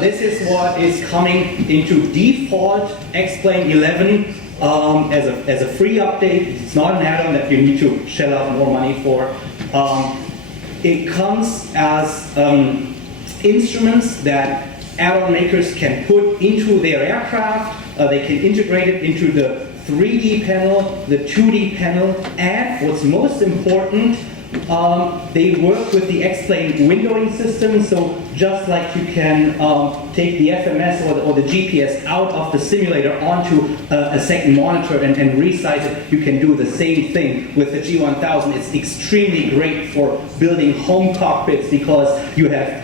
This is what is coming into default X-Plane 11 as a free update. It's not an add-on that you need to shell out more money for. It comes as instruments that add-on makers can put into their aircraft. They can integrate it into the 3D panel, the 2D panel, and what's most important, they work with the X-Plane windowing system, so just like you can take the FMS or the GPS out of the simulator onto a second monitor and resize it, you can do the same thing with the G1000. It's extremely great for building home cockpits because you have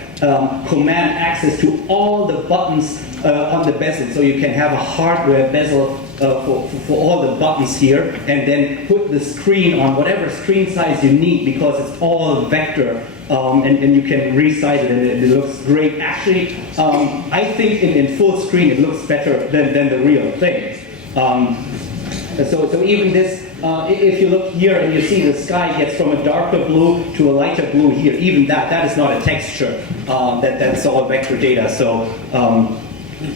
command access to all the buttons on the bezel, so you can have a hardware bezel for all the buttons here, and then put the screen on whatever screen size you need because it's all vector, and you can resize it and it looks great. Actually, I think in full screen it looks better than the real thing. So even this, if you look here and you see the sky gets from a darker blue to a lighter blue here, even that is not a texture. That's all vector data. So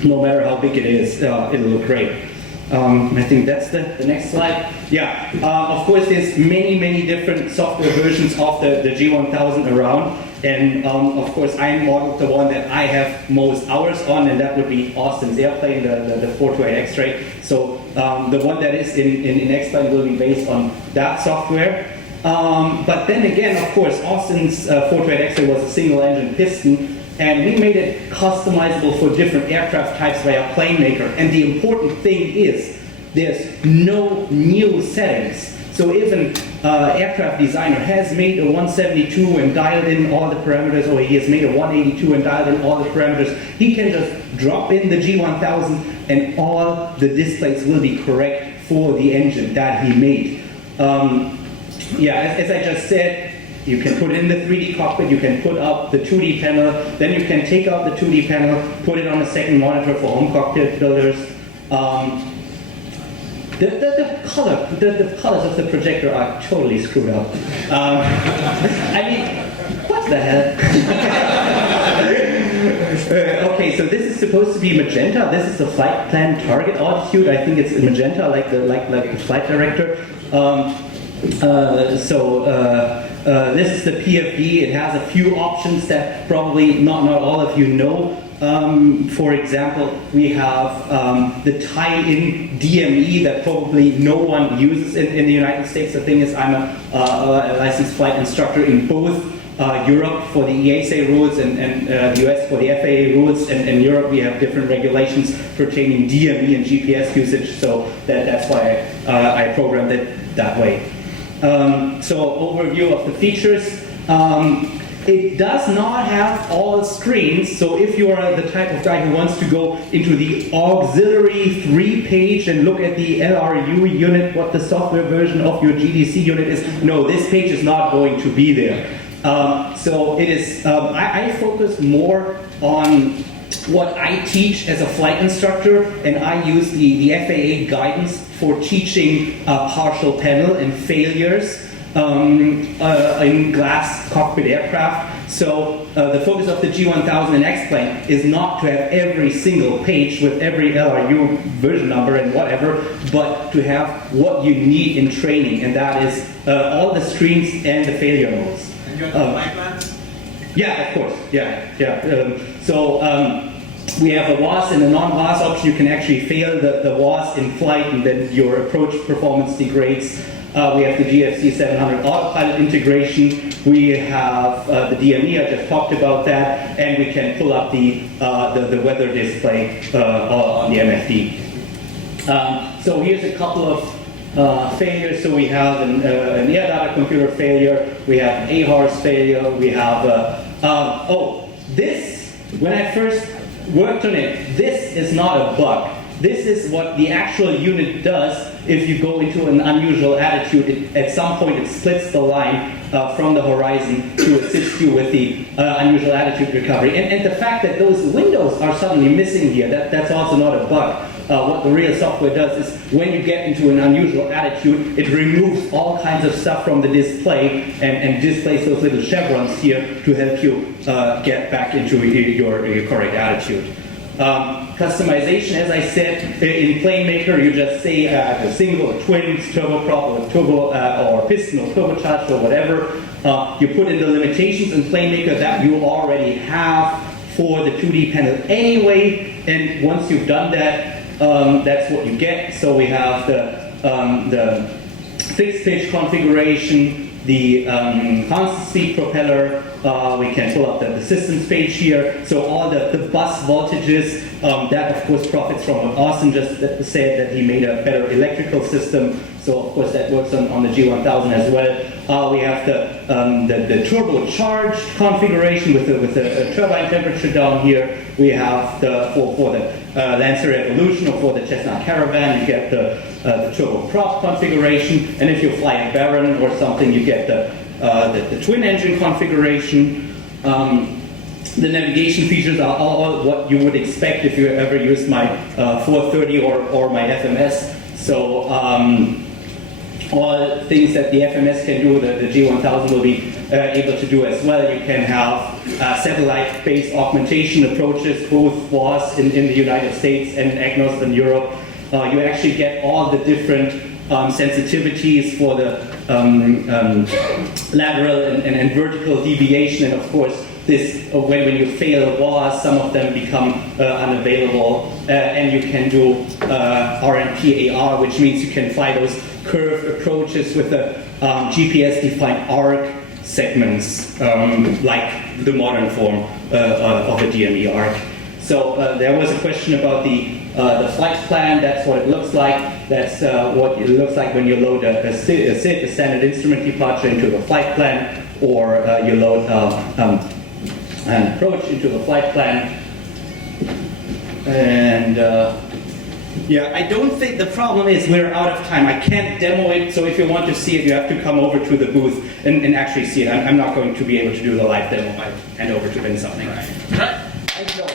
no matter how big it is, it'll look great. I think that's the next slide. Yeah, of course there's many different software versions of the G1000 around. And of course I modeled the one that I have most hours on, and that would be Austin's airplane, the 428 X-Ray. So the one that is in X-Plane will be based on that software. But then again, of course, Austin's 428 X-Ray was a single engine piston, and we made it customizable for different aircraft types via PlaneMaker. And the important thing is there's no new settings. So if an aircraft designer has made a 172 and dialed in all the parameters, or he has made a 182 and dialed in all the parameters, he can just drop in the G1000 and all the displays will be correct for the engine that he made. Yeah, as I just said, you can put in the 3D cockpit, you can put up the 2D panel, then you can take out the 2D panel, put it on a second monitor for home cockpit builders. The colors of the projector are totally screwed up. I mean, what the hell? Okay, so this is supposed to be magenta. This is the flight plan target altitude. I think it's magenta, like the flight director. This is the PFD. It has a few options that probably not all of you know. For example, we have the tie-in DME that probably no one uses in the United States. The thing is, I'm a licensed flight instructor in both Europe for the EASA rules and the US for the FAA rules. And in Europe, we have different regulations pertaining DME and GPS usage. So that's why I programmed it that way. So overview of the features. It does not have all screens, so if you are the type of guy who wants to go into the auxiliary 3-page and look at the LRU unit, what the software version of your GDC unit is, no, this page is not going to be there. So it is, I focus more on what I teach as a flight instructor, and I use the FAA guidance for teaching partial panel and failures in glass cockpit aircraft. So the focus of the G1000 and X-Plane is not to have every single page with every LRU version number and whatever, but to have what you need in training, and that is all the screens and the failure modes. And you have the flight plans? Yeah, of course. We have a WAS and a non-WAS option. You can actually fail the WAS in flight, and then your approach performance degrades. We have the GFC 700 autopilot integration. We have the DME, I just talked about that, and we can pull up the weather display on the MFD. So here's a couple of failures. So we have an air data computer failure, we have an AHARS failure, we have this, when I first worked on it, this is not a bug. This is what the actual unit does if you go into an unusual attitude. At some point it splits the line from the horizon to assist you with the unusual attitude recovery. And the fact that those windows are suddenly missing here, that's also not a bug. What the real software does is when you get into an unusual attitude, it removes all kinds of stuff from the display and displays those little chevrons here to help you get back into your correct attitude. Customization, as I said, in PlaneMaker, you just say a single, a twins, turboprop, or turbo, or piston, or turbocharged, or whatever. You put in the limitations in PlaneMaker that you already have for the 2D panel anyway, and once you've done that, that's what you get. So we have the fixed pitch configuration, the constant speed propeller. We can pull up the systems page here. So all the bus voltages, that of course profits from what Austin just said, that he made a better electrical system. So of course that works on the G1000 as well. We have the turbocharged configuration with the turbine temperature down here. We have for the Lancer Evolution, or for the Cessna Caravan, you get the turboprop configuration. And if you fly a Baron or something, you get the twin engine configuration. The navigation features are all what you would expect if you ever used my 430 or my FMS. So all things that the FMS can do, the G1000 will be able to do as well. You can have satellite-based augmentation approaches, both WAS in the United States and EGNOS in Europe. You actually get all the different sensitivities for the lateral and vertical deviation, and of course this when you fail WAS, some of them become unavailable, and you can do RNPAR, which means you can fly those curved approaches with the GPS-defined arc segments, like the modern form of a DME arc. So there was a question about the flight plan. That's what it looks like. That's what it looks like when you load a SID, a standard instrument departure, into the flight plan, or you load an approach into the flight plan. And yeah, I don't think the problem is we're out of time. I can't demo it, so if you want to see it, you have to come over to the booth and actually see it. I'm not going to be able to do the live demo. I hand over to Ben something. Thank you.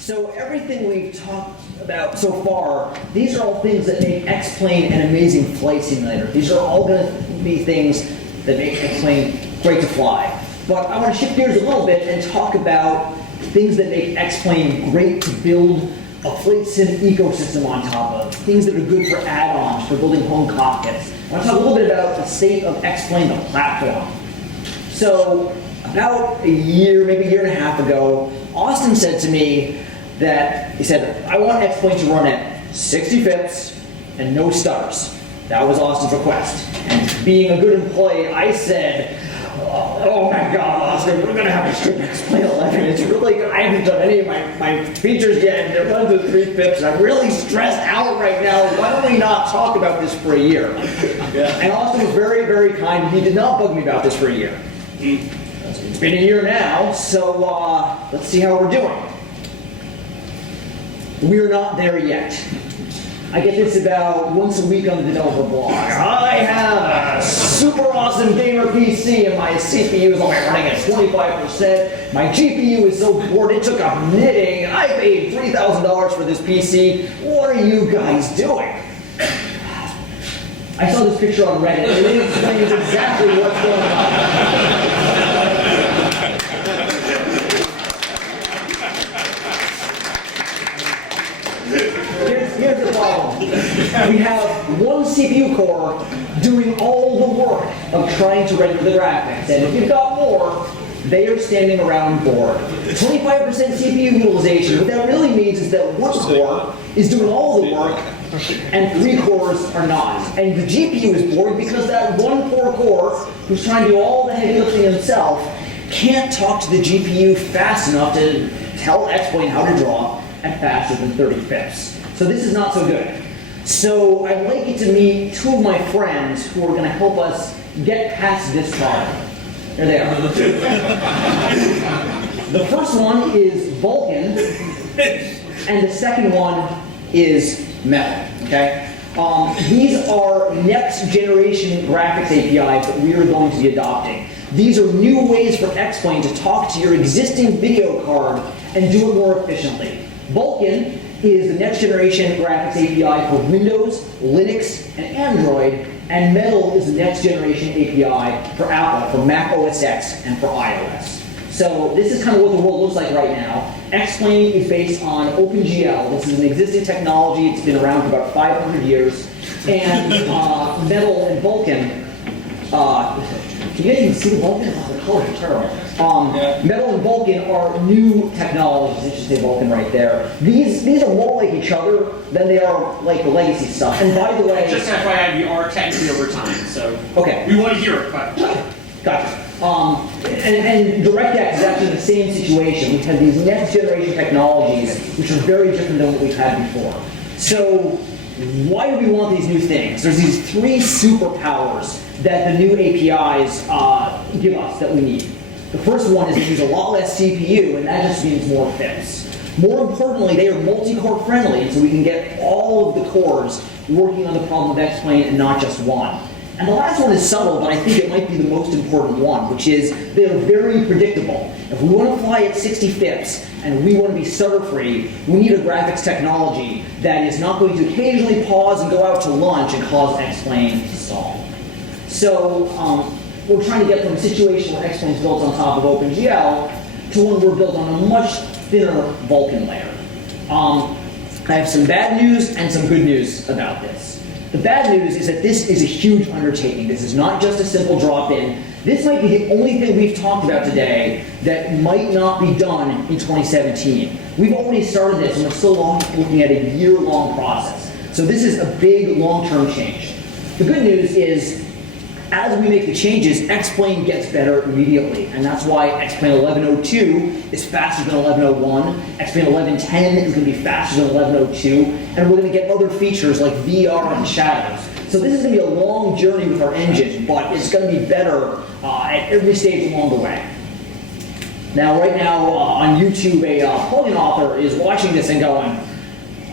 So everything we've talked about so far, these are all things that make X-Plane an amazing flight simulator. These are all going to be things that make X-Plane great to fly. But I want to shift gears a little bit and talk about things that make X-Plane great to build a flight sim ecosystem on top of, things that are good for add-ons, for building home cockpits. I want to talk a little bit about the state of X-Plane, the platform. So about a year, maybe a year and a half ago, Austin said to me that, he said, I want X-Plane to run at 60 FIPS and no stutters. That was Austin's request. And being a good employee, I said, oh my God, Austin, we're gonna have to strip X-Plane 11. It's really good. I haven't done any of my features yet, and it runs at 3 FIPS, and I'm really stressed out right now. Why don't we not talk about this for a year? Yeah. And Austin was very, very kind. He did not bug me about this for a year. It's been a year now, so let's see how we're doing. We're not there yet. I get this about once a week on the developer blog. I have a super awesome gamer PC and my CPU is only running at 25%. My GPU is so bored it took a knitting. I paid $3,000 for this PC. What are you guys doing? I saw this picture on Reddit. It explains exactly what's going on. Here's the problem. We have one CPU core doing all the work of trying to render the graphics. And if you've got more, they are standing around bored. 25% CPU utilization, what that really means is that one core is doing all the work and 3 cores are not. And the GPU is bored because that one poor core who's trying to do all the heavy lifting himself can't talk to the GPU fast enough to tell X-Plane how to draw at faster than 30 fps. So this is not so good. So I'd like you to meet two of my friends who are going to help us get past this problem. There they are. The first one is Vulkan, and the second one is Metal. Okay? These are next generation graphics APIs that we are going to be adopting. These are new ways for X-Plane to talk to your existing video card and do it more efficiently. Vulkan is the next generation graphics API for Windows, Linux, and Android, and Metal is the next generation API for Apple, for Mac OS X, and for iOS. So this is kind of what the world looks like right now. X-Plane is based on OpenGL. This is an existing technology. It's been around for about 500 years. And Metal and Vulkan, can you guys even see the Vulkan? Oh, the colors are terrible. Metal and Vulkan are new technologies. I should say Vulkan right there. These are more like each other than they are like the legacy stuff. And by the way, Just FYI, we are technically over time, so okay. we want to hear it, but Gotcha. And DirectX is actually the same situation. We've had these next generation technologies, which are very different than what we've had before. So why do we want these new things? There's these three superpowers that the new APIs give us that we need. The first one is they use a lot less CPU, and that just means more FIPS. More importantly, they are multi-core friendly, and so we can get all of the cores working on the problem of X-Plane and not just one. And the last one is subtle, but I think it might be the most important one, which is they're very predictable. If we want to fly at 60 FIPS and we want to be stutter-free, we need a graphics technology that is not going to occasionally pause and go out to lunch and cause X-Plane to stall. So we're trying to get from a situation where X-Plane is built on top of OpenGL to one where we're built on a much thinner Vulkan layer. I have some bad news and some good news about this. The bad news is that this is a huge undertaking. This is not just a simple drop-in. This might be the only thing we've talked about today that might not be done in 2017. We've already started this, and we're still looking at a year-long process. So this is a big, long-term change. The good news is, as we make the changes, X-Plane gets better immediately, and that's why X-Plane 11.02 is faster than 11.01, X-Plane 11.10 is going to be faster than 11.02, and we're going to get other features like VR and shadows. So this is going to be a long journey with our engine, but it's going to be better at every stage along the way. Now, right now on YouTube, a plugin author is watching this and going,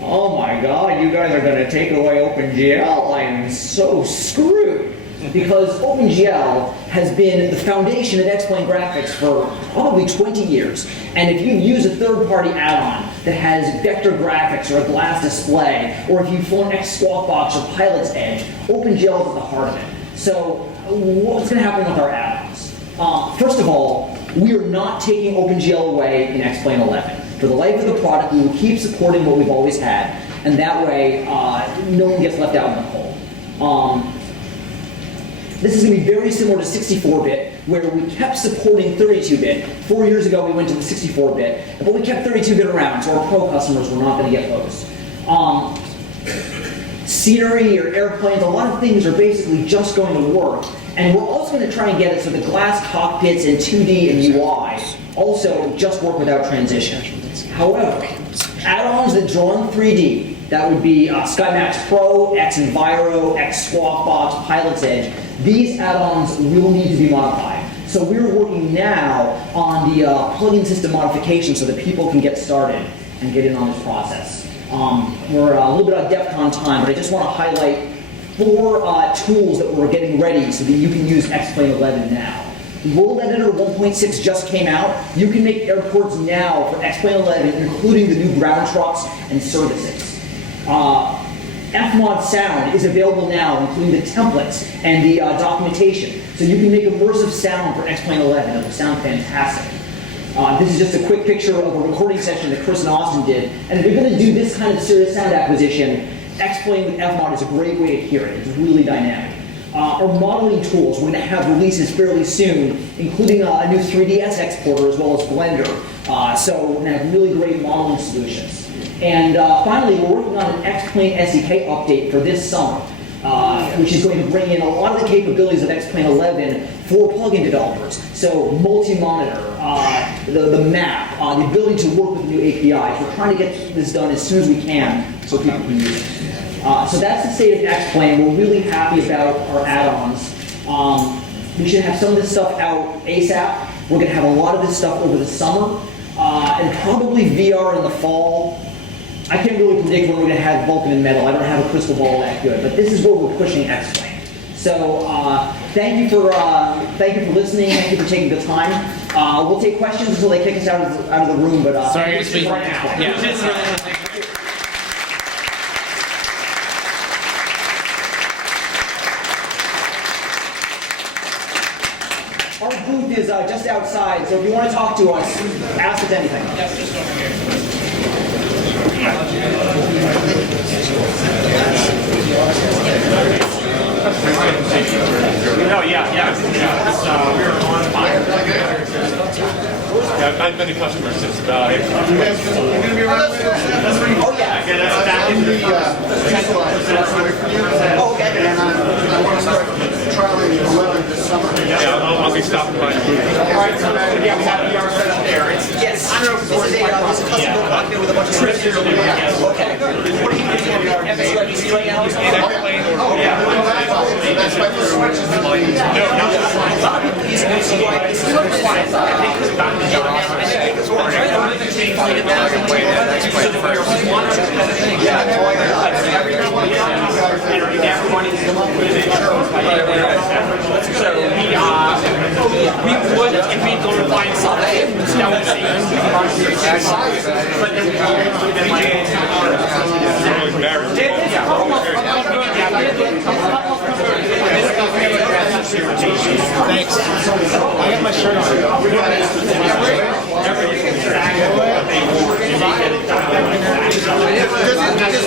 "Oh my God, you guys are going to take away OpenGL? I am so screwed." Because OpenGL has been the foundation of X-Plane graphics for probably 20 years. And if you use a third-party add-on that has vector graphics or a glass display, or if you've flown X-Squawk-Box or Pilot's Edge, OpenGL is at the heart of it. So what's going to happen with our add-ons? First of all, we are not taking OpenGL away in X-Plane 11. For the life of the product, we will keep supporting what we've always had, and that way no one gets left out in the cold. This is going to be very similar to 64-bit, where we kept supporting 32-bit. 4 years ago, we went to the 64-bit, but we kept 32-bit around, so our pro customers were not going to get those. Scenery or airplanes, a lot of things are basically just going to work. And we're also going to try and get it so the glass cockpits and 2D and UI also just work without transition. However, add-ons that draw in 3D, that would be SkyMax Pro, X-Enviro, X-Squawk-Box, Pilot's Edge. These add-ons will need to be modified. So we're working now on the plugin system modification so that people can get started and get in on this process. We're a little bit on DEF CON time, but I just want to highlight 4 tools that we're getting ready so that you can use X-Plane 11 now. World Editor 1.6 just came out. You can make airports now for X-Plane 11, including the new ground trucks and services. Fmod Sound is available now, including the templates and the documentation. So you can make immersive sound for X-Plane 11. It will sound fantastic. This is just a quick picture of a recording session that Chris and Austin did. And if you're going to do this kind of serious sound acquisition, X-Plane with Fmod is a great way to hear it. It's really dynamic. Our modeling tools, we're going to have releases fairly soon, including a new 3ds exporter as well as Blender. So we're going to have really great modeling solutions. And finally, we're working on an X-Plane SDK update for this summer. which is going to bring in a lot of the capabilities of X-Plane 11 for plugin developers. So multi-monitor, the map, the ability to work with new APIs. We're trying to get this done as soon as we can so people can use it. So that's the state of X-Plane. We're really happy about our add-ons. We should have some of this stuff out ASAP. We're going to have a lot of this stuff over the summer, and probably VR in the fall. I can't really predict when we're going to have Vulkan and Metal. I don't have a crystal ball that good, but this is where we're pushing X-Plane. So thank you for listening. Thank you for taking the time. We'll take questions until they kick us out of the room. But Sorry to speak. right now. Our booth is just outside, so if you want to talk to us, ask us anything. No, yeah. We're on fire. I've been a customer since about April. Oh yeah. That's back in the Oh, okay. And I want to start trialing 11 this summer. Yeah, I'll be stopping by the booth. yeah, we have VR set up there. Yes. I don't know if this is a custom cockpit with a bunch of trips. Okay. What are you using? MSRPC right now? Oh, yeah. That's my first switch. We would, if we go to find something, that would see. But then we Thanks. I got my shirt on. Does